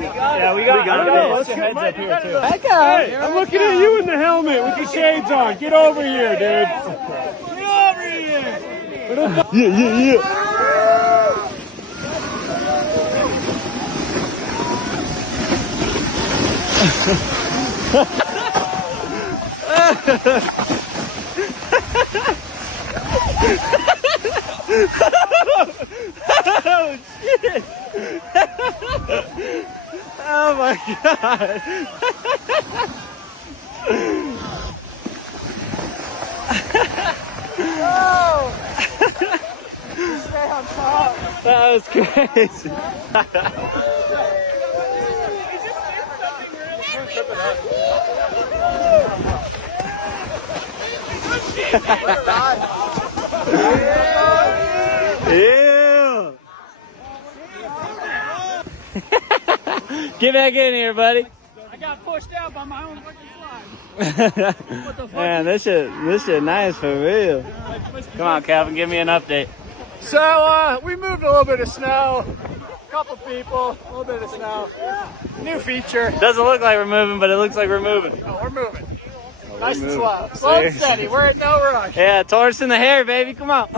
Yeah, we got it. Let's get heads up here too. Hey, I'm looking at you in the helmet with your shades on. Get over here, dude. Get over here. Yeah. Oh shit! Oh my god! Stay on top. That was crazy. Yeah. Get back in here, buddy. I got pushed out by my own fucking slide. Man, this shit nice for real. Come on, Calvin, give me an update. So, we moved a little bit of snow. A couple people, a little bit of snow. New feature. Doesn't look like we're moving, but it looks like we're moving. Oh, we're moving. Nice and slow. Slow and steady. We're in no rush. Yeah, torch in the hair, baby. Come on.